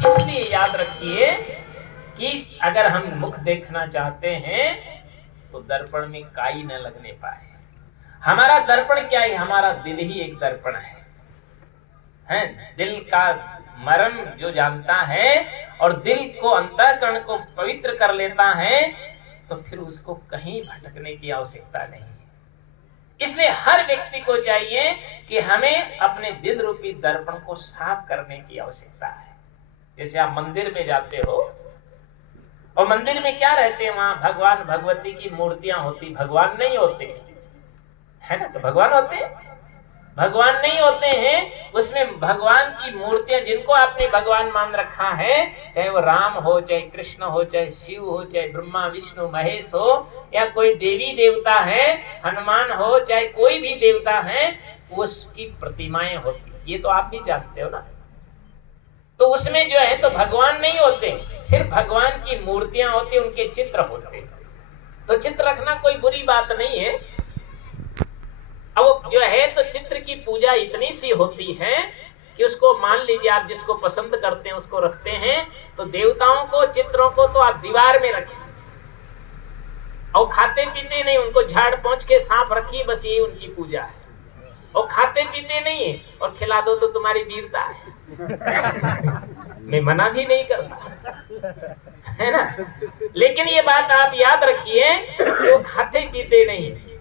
इसलिए याद रखिए कि अगर हम मुख देखना चाहते हैं तो दर्पण में काई न लगने पाए। हमारा दर्पण क्या है? हमारा दिल ही एक दर्पण है। दिल का मर्म जो जानता है और दिल को, अंतःकरण को पवित्र कर लेता है, तो फिर उसको कहीं भटकने की आवश्यकता नहीं है। इसलिए हर व्यक्ति को चाहिए कि हमें अपने दिल रूपी दर्पण को साफ करने की आवश्यकता है। जैसे आप मंदिर में जाते हो और मंदिर में क्या रहते हैं? वहां भगवान भगवती की मूर्तियां होती, भगवान नहीं होते, है ना? तो भगवान होते हैं, भगवान नहीं होते हैं। उसमें भगवान की मूर्तियां, जिनको आपने भगवान मान रखा है, चाहे वो राम हो, चाहे कृष्ण हो, चाहे शिव हो, चाहे ब्रह्मा विष्णु महेश हो, या कोई देवी देवता है, हनुमान हो, चाहे कोई भी देवता है, उसकी प्रतिमाएं होती। ये तो आप भी जानते हो ना। तो उसमें जो है तो भगवान नहीं होते, सिर्फ भगवान की मूर्तियां होती, उनके चित्र होते। तो चित्र रखना कोई बुरी बात नहीं है। अब जो है तो चित्र की पूजा इतनी सी होती है कि उसको मान लीजिए आप जिसको पसंद करते हैं उसको रखते हैं, तो देवताओं को, चित्रों को तो आप दीवार में रखिए और खाते पीते नहीं, उनको झाड़ पोंछ के साफ रखिए, बस यही उनकी पूजा है। और खाते पीते नहीं है और खिला दो तो तुम्हारी वीरता है। मैं मना भी नहीं करता, है ना। लेकिन ये बात आप याद रखिए कि वो खाते पीते नहीं है।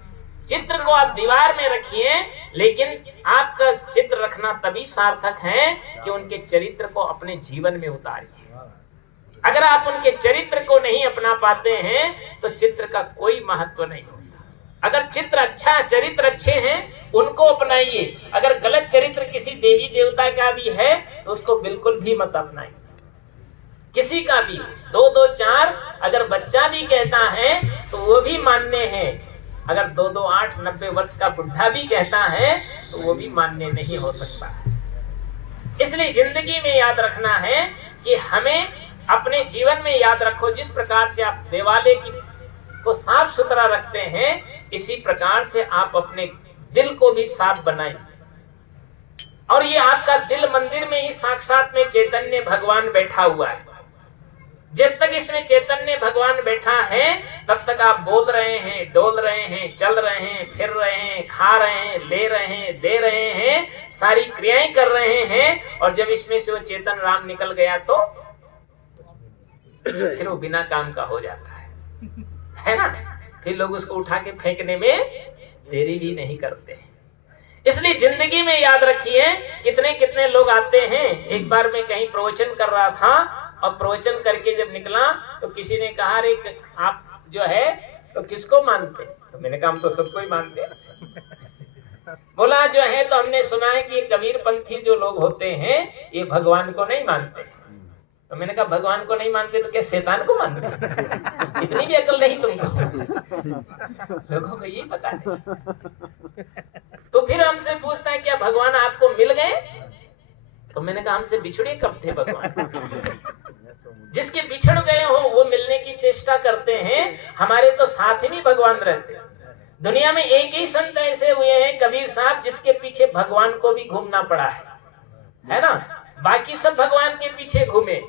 चित्र को आप दीवार में रखिए, लेकिन आपका चित्र रखना तभी सार्थक है कि उनके चरित्र को अपने जीवन में उतारिए। अगर आप उनके चरित्र को नहीं अपना पाते हैं तो चित्र का कोई महत्व नहीं होता। अगर चित्र अच्छा, चरित्र अच्छे हैं, उनको अपनाइए। अगर गलत चरित्र किसी देवी देवता का भी है तो उसको बिल्कुल भी मत अपनाइए। किसी का भी 2 2 4 अगर बच्चा भी कहता है तो वो भी मान्य है। अगर 2 2 8 90 वर्ष का बुढ़ा भी कहता है तो वो भी मान्य नहीं हो सकता है। इसलिए जिंदगी में याद रखना है कि हमें अपने जीवन में याद रखो, जिस प्रकार से आप देवालय को साफ सुथरा रखते हैं, इसी प्रकार से आप अपने दिल को भी साफ बनाएं। और ये आपका दिल मंदिर में ही साक्षात में चैतन्य भगवान बैठा हुआ है। जब तक इसमें चैतन्य भगवान बैठा है तब तक आप बोल रहे हैं, डोल रहे हैं, चल रहे हैं, फिर रहे हैं, खा रहे हैं, ले रहे हैं, दे रहे हैं, सारी क्रियाएं कर रहे हैं। और जब इसमें से वो चेतन राम निकल गया तो फिर वो बिना काम का हो जाता है ना। फिर लोग उसको उठा के फेंकने में देरी भी नहीं करते। इसलिए जिंदगी में याद रखिए, कितने कितने लोग आते हैं। एक बार मैं कहीं प्रवचन कर रहा था और प्रवचन करके जब निकला तो किसी ने कहा, रे आप जो है तो किसको मानते? तो मैंने कहा हम तो सबको ही मानते हैं। बोला जो है तो हमने सुना है कि ये कबीर पंथी जो लोग होते हैं ये भगवान को नहीं मानते। तो मैंने कहा भगवान को नहीं मानते तो क्या शैतान को मानते? इतनी भी अकल नहीं तुमको? लोगों को यही पता है। तो फिर हमसे पूछता है क्या भगवान आपको मिल गए? तो मैंने कहा हमसे बिछड़े कब थे भगवान? जिसके बिछड़ गए हो वो मिलने की चेष्टा करते हैं। हमारे तो साथ में भगवान रहते हैं। दुनिया में एक ही संत ऐसे हुए हैं, कबीर साहब, जिसके पीछे भगवान को भी घूमना पड़ा है ना। बाकी सब भगवान के पीछे घूमे,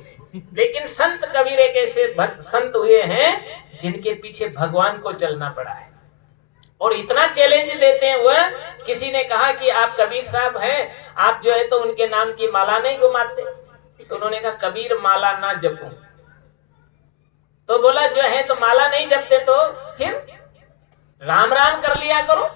लेकिन संत कबीर एक ऐसे संत हुए हैं जिनके पीछे भगवान को चलना पड़ा है। और इतना चैलेंज देते हैं वह। किसी ने कहा कि आप कबीर साहब हैं, आप जो है तो उनके नाम की माला नहीं घुमाते? तो उन्होंने कहा कबीर माला ना जपूं। तो बोला जो है तो माला नहीं जपते तो फिर राम राम कर लिया करो।